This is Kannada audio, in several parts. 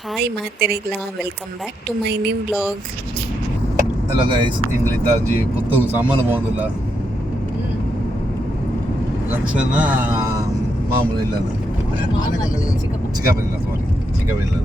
ಹಾಯ್ ಮಾತೆರೆಗ್ಲ, welcome back to my new blog. Hello guys, ಇಂಗ್ಲಿದ್ದಾಜಿ ಪುತ್ತೂರು ಸಾಮಾನು ಬಾಗುದಿಲ್ಲ. ಲಕ್ಷಣ ಮಾಮೂಲು ಇಲ್ಲ, ಚಿಕ್ಕಪ್ಪ ಸಾರಿ ಚಿಕ್ಕಪ್ಪ ಇಲ್ಲ.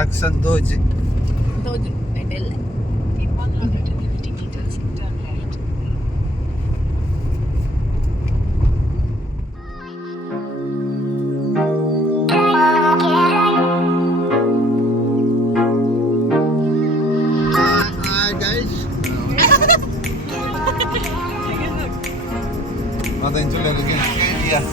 ಲಕ್ಷಣ ದೋಜಿ Nothing to let again. Yeah.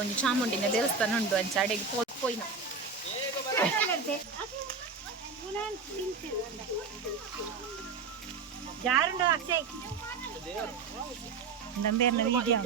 ಒಂದು ಚಾಮುಂಡಿನ ದೇವಸ್ಥಾನ ಉಂಟು ಅಂಚಾಡೆಗೆ ಪೋಯ್ನ ಯಾರುಂಡು ಅಕ್ಷಯ್ ನಂದೇರ್ನ video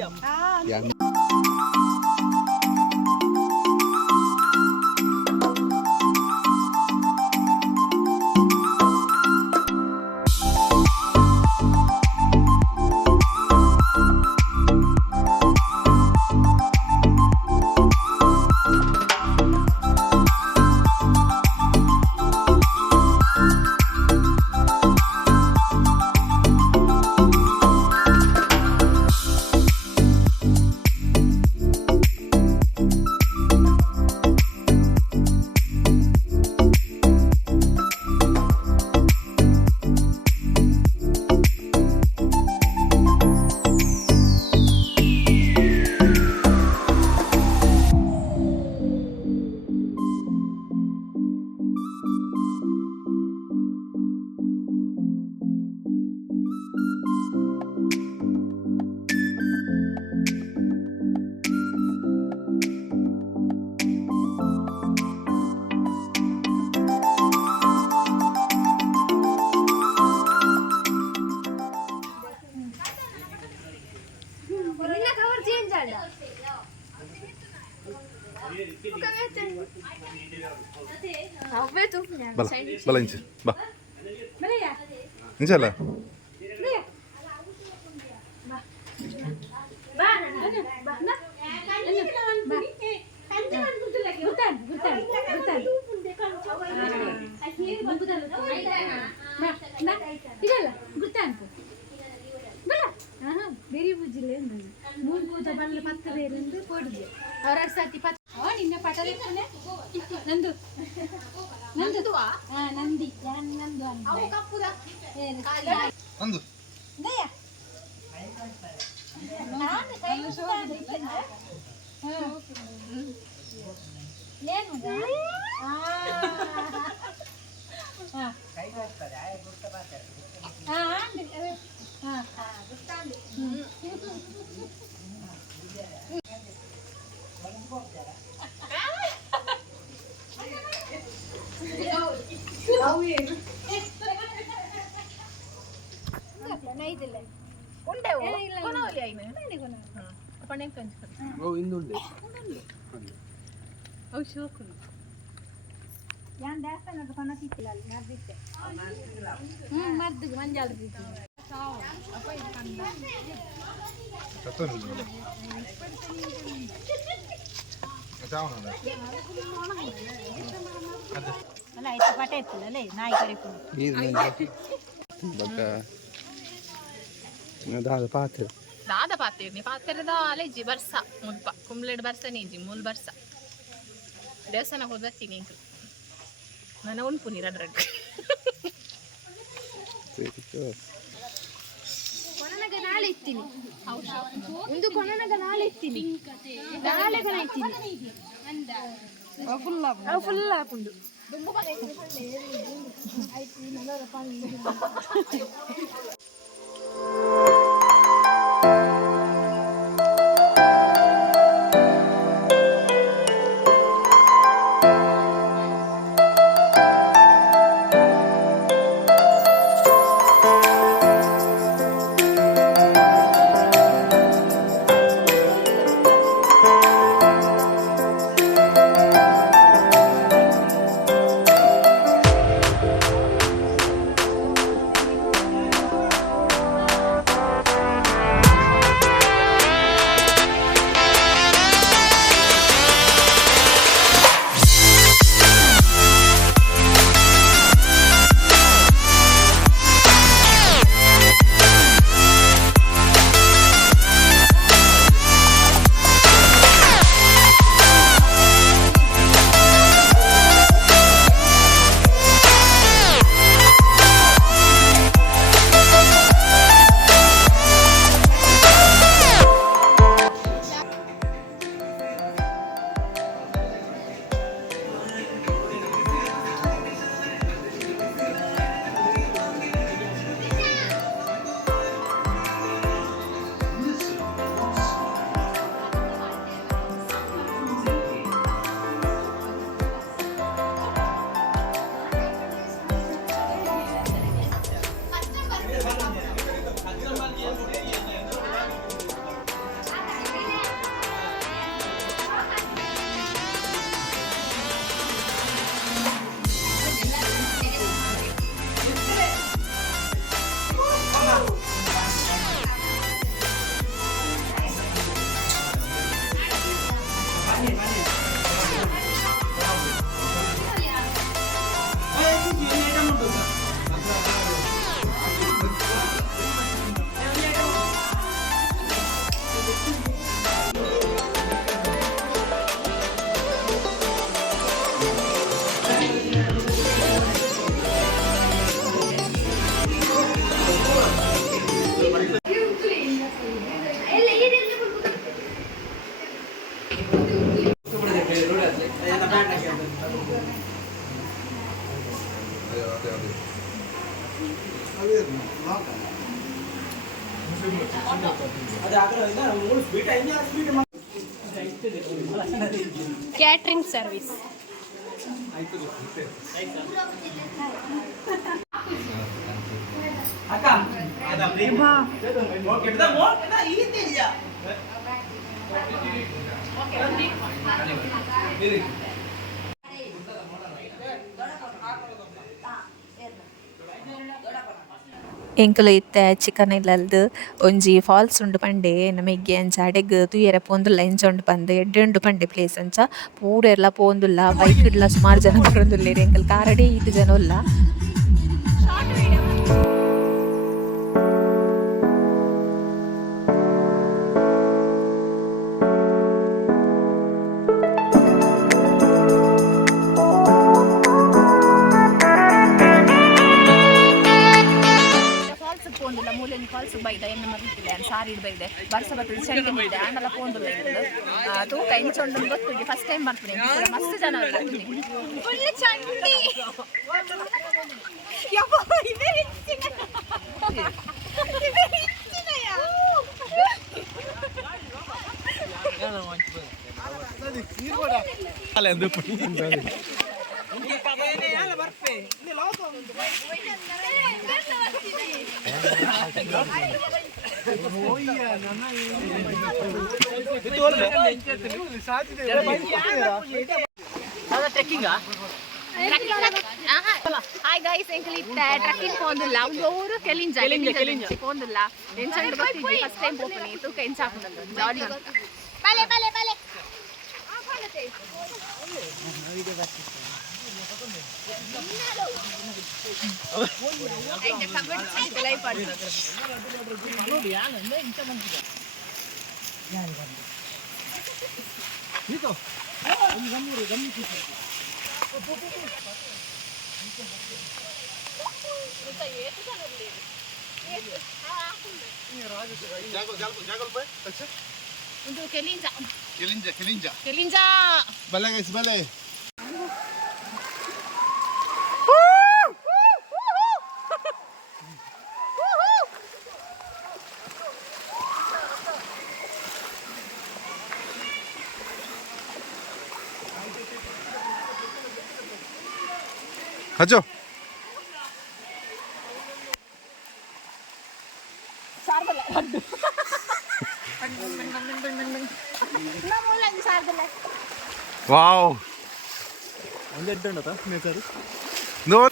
bala inci ba inshallah ಬೇರೆ ಪೂಜಿಲ್ಲ ಮೂರು ಪೂಜೆ ಬಂದು 10 ಬೇರಿಂದ ಕೊಡುದು ಅವ್ರ ಸರ್ತಿ 10 ನಿನ್ನ ಪಟ ನಂದು ನಂದು ನಂದಿ ನಂದು ನಂದು ದಯ ಏನು ಮರ್ದು ಮಂಜಾಳ ಅಲ್ಲ ಆಯ್ತು ಪಟ ಇರ್ತದಲ್ಲ ನಾಯಿ ಕರಿಕೊಂಡು ಬಟ್ ದಾದ ಪಾತ್ರೆ ದಾದ ಪಾತ್ರೆ ಪಾತ್ರೆದ ಅಲೆಜಿ ಬರ್ಸ ಮುಲ್ಪ ಕುಂಬ್ಲೆಡ್ ಬರ್ಸ ನೀಜಿ ಮೂಲ್ ಬರ್ಸ ದೇವಸ್ಥಾನ ಹೋದತ್ತಿ ನೀನು ನನ್ನ ಉಂಪು ನೀರಡ್ರಡ್ ಕೊನನಗ ನಾಳೆ ಇತ್ತೀನಿ ಒಂದು ಕೊನನಗ ನಾಳೆ ಇತ್ತೀನಿ ನಾಳೆ ಕಣ ಇತ್ತೀನಿ ಫುಲ್ ಹಾಕೊಂಡು ಕ್ಯಾಟ್ರಿಂಗ್ ಸರ್ವಿಸ್ ಎಂಕುಲು ಇತ್ತೆ ಚಿಕನ್ ಇಲ್ಲಲ್ದು ಒಂಜಿ ಫಾಲ್ಸ್ ಉಂಡು ಪಂಡೆ ನಮಗೆ ಅಂಚ ಅಡೆಗ್ ತೂಯರೆ ಪೋಂದುಲ್ಲ ಎಂಚ ಉಂಡು ಪಂದ್ ಎಡ್ಡೆ ಉಂಡು ಪಂಡೆ ಪ್ಲೇಸ್ ಅಂಚ ಪೂರೆರ್ಲ ಪೋಂದುಲ್ಲ ಬೈಕ್ ಇಡ್ಲ ಸುಮಾರು ಜನ ಬರೋದುಲ್ಲೇರಿ ಎಂಕಲ್ ಕಾರಡೆ 8 ಜನ ಉಲ್ಲ. ಮೂಲೆನ್ ಫಾಲ್ಸ್ ಬೈದ ಎನ್ನ ಮರಿತಿಲ್ಲ ಸಾರಿ ಬೈದೆ ಬರ್ಸ ಬರ್ತದೆ ಚೆಂಡೆ ಬೈದೆ ಆಂಡಲ ಪೋಂದುಲ್ಲ ಇಂದು ತೂಕ ಇಂಚೊಂಡು ಗೊತ್ತಿಗೆ ಫಸ್ಟ್ ಟೈಮ್ ಬರ್ತೀನಿ ಮಸ್ತ್ ಜನ ಫುಲ್ ಚಂಡಿ ಹಾಯ್ ಗೈಸ್ ಎಂಕಲಿತ್ತೆ ಟ್ರಕ್ಕಿಂಗ್ ಪೋಂದುಲ್ಲ ಒಂದು ಊರು ಕೆಲಿಂಜ ಪೋಂದುಲ್ಲ ಎಂಚಂಡು ಬರ್ತಿದ್ವಿ ಫಸ್ಟ್ ಟೈಮ್ ಪೋಪನಿ ತೂಕ ಎಂಚ ಹಾಕೊಂಡದ್ದು ಜಾಲಿ ಬಲೆ ಬಲೆ ಬಲೆ Untuk kelinja. Kelinja. Kelinja. Balik guys, balik. 가죠. 와우. 언제 했던다? 메가루? 너.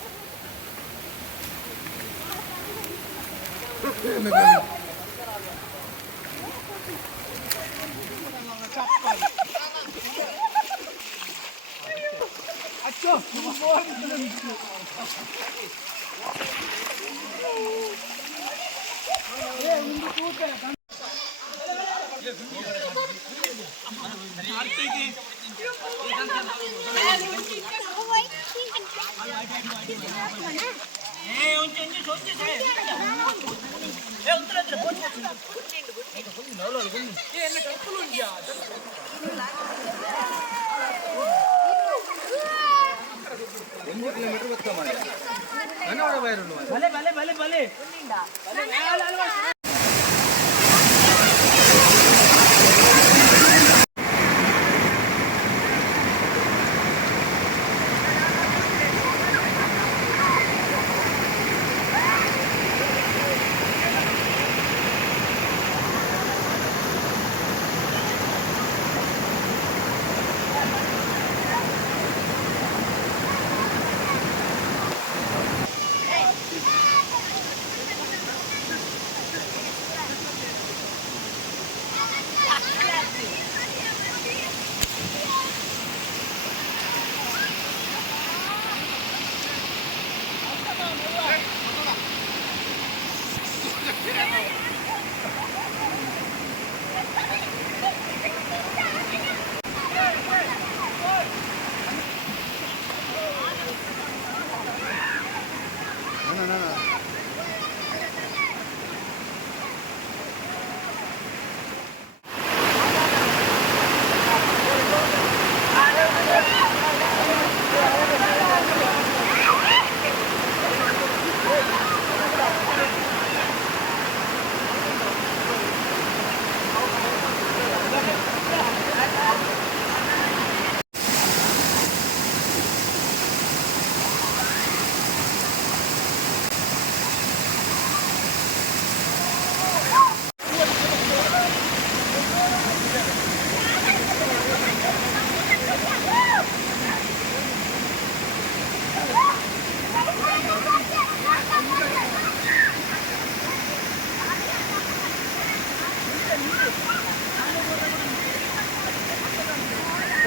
భలే భలే భలే భలే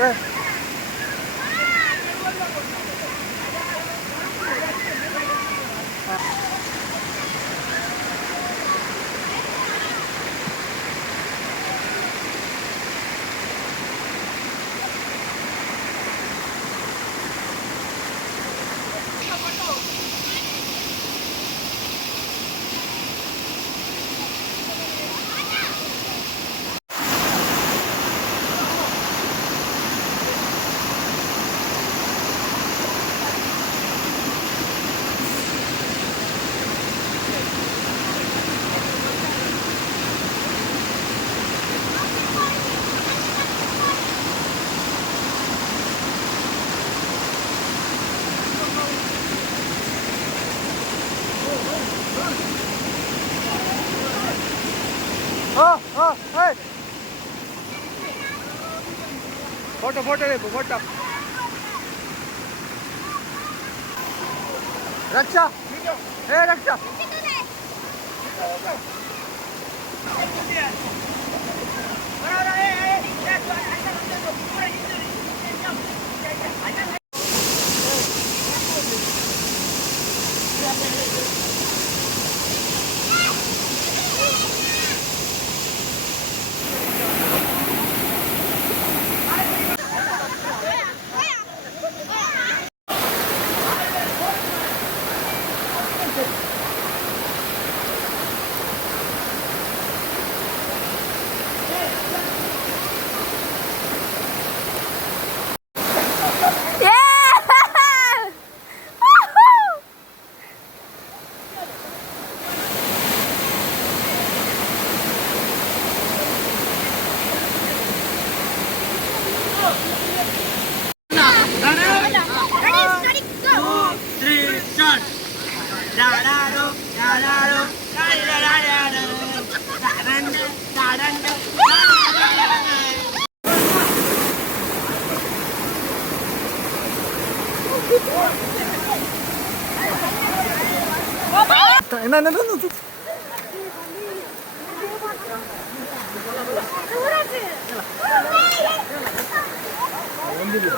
Hey! Photo, photo. Raksha! Hey, Raksha! ಒಂದು